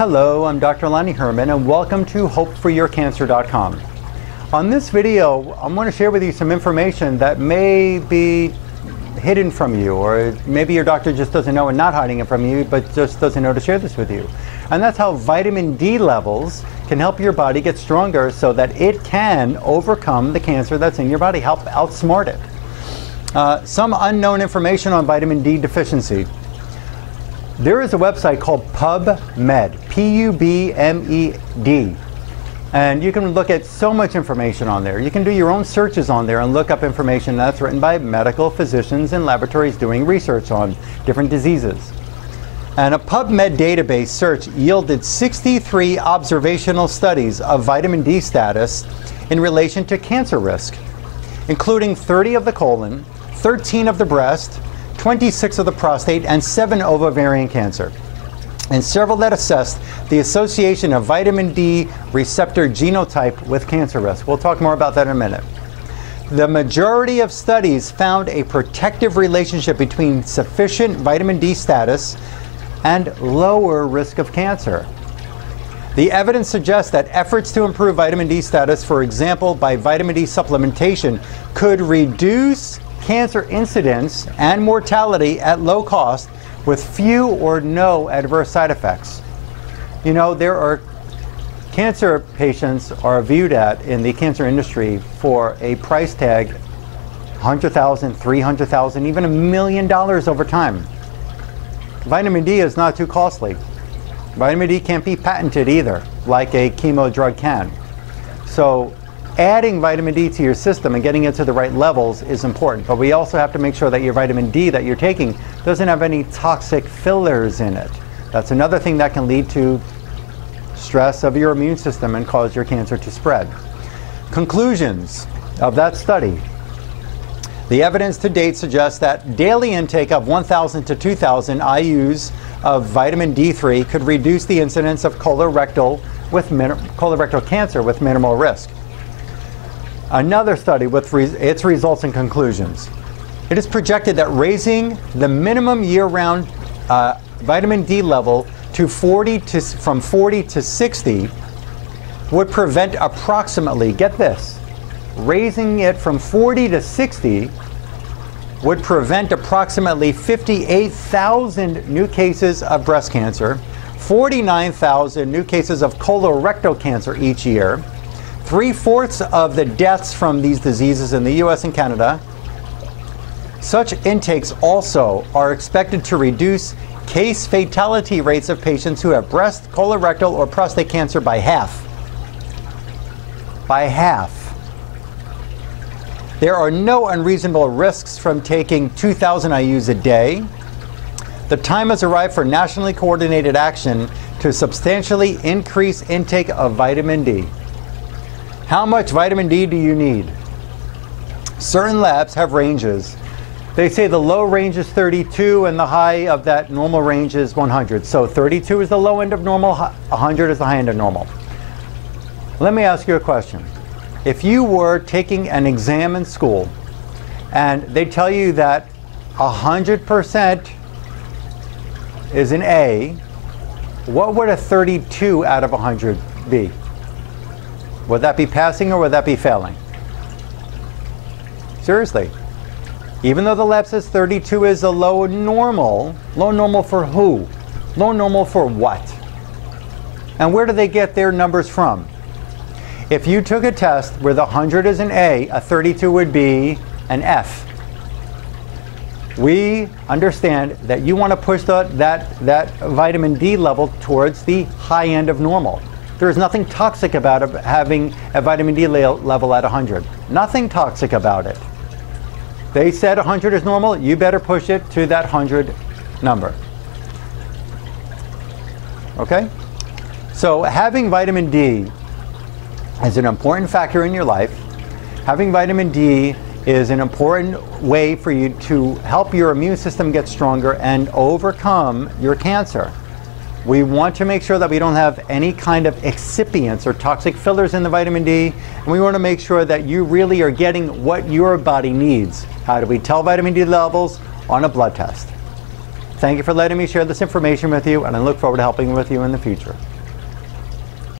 Hello, I'm Dr. Lonnie Herman and welcome to HopeForYourCancer.com. On this video, I'm going to share with you some information that may be hidden from you, or maybe your doctor just doesn't know and not hiding it from you, but just doesn't know to share this with you. And that's how vitamin D levels can help your body get stronger so that it can overcome the cancer that's in your body, help outsmart it. Some unknown information on vitamin D deficiency. There is a website called PubMed, P-U-B-M-E-D, and you can look at so much information on there. You can do your own searches on there and look up information that's written by medical physicians and laboratories doing research on different diseases. And a PubMed database search yielded 63 observational studies of vitamin D status in relation to cancer risk, including 30 of the colon, 13 of the breast, 26 of the prostate, and 7 of ovarian cancer, and several that assessed the association of vitamin D receptor genotype with cancer risk. We'll talk more about that in a minute. The majority of studies found a protective relationship between sufficient vitamin D status and lower risk of cancer. The evidence suggests that efforts to improve vitamin D status, for example by vitamin D supplementation, could reduce cancer incidence and mortality at low cost with few or no adverse side effects. You know, cancer patients are viewed at in the cancer industry for a price tag $100,000, $300,000, even $1 million over time. Vitamin D is not too costly. Vitamin D can't be patented either, like a chemo drug can. So adding vitamin D to your system and getting it to the right levels is important, but we also have to make sure that your vitamin D that you're taking doesn't have any toxic fillers in it. That's another thing that can lead to stress of your immune system and cause your cancer to spread. Conclusions of that study. The evidence to date suggests that daily intake of 1,000 to 2,000 IUs of vitamin D3 could reduce the incidence of colorectal cancer with minimal risk. Another study with its results and conclusions. It is projected that raising the minimum year-round vitamin D level to from 40 to 60 would prevent approximately, get this, raising it from 40 to 60 would prevent approximately 58,000 new cases of breast cancer, 49,000 new cases of colorectal cancer each year, 3/4 of the deaths from these diseases in the US and Canada. Such intakes also are expected to reduce case fatality rates of patients who have breast, colorectal, or prostate cancer by half. By half. There are no unreasonable risks from taking 2,000 IUs a day. The time has arrived for nationally coordinated action to substantially increase intake of vitamin D. How much vitamin D do you need? Certain labs have ranges. They say the low range is 32 and the high of that normal range is 100. So 32 is the low end of normal, 100 is the high end of normal. Let me ask you a question. If you were taking an exam in school and they tell you that 100% is an A, what would a 32 out of 100 be? Would that be passing or would that be failing? Seriously. Even though the lab says 32 is a low normal for who? Low normal for what? And where do they get their numbers from? If you took a test where the 100 is an A, a 32 would be an F. We understand that you want to push that vitamin D level towards the high end of normal. There is nothing toxic about having a vitamin D level at 100. Nothing toxic about it. They said 100 is normal, you better push it to that 100 number. Okay? So having vitamin D is an important factor in your life. Having vitamin D is an important way for you to help your immune system get stronger and overcome your cancer. We want to make sure that we don't have any kind of excipients or toxic fillers in the vitamin D, and we want to make sure that you really are getting what your body needs. How do we tell vitamin D levels? On a blood test. Thank you for letting me share this information with you, and I look forward to helping with you in the future.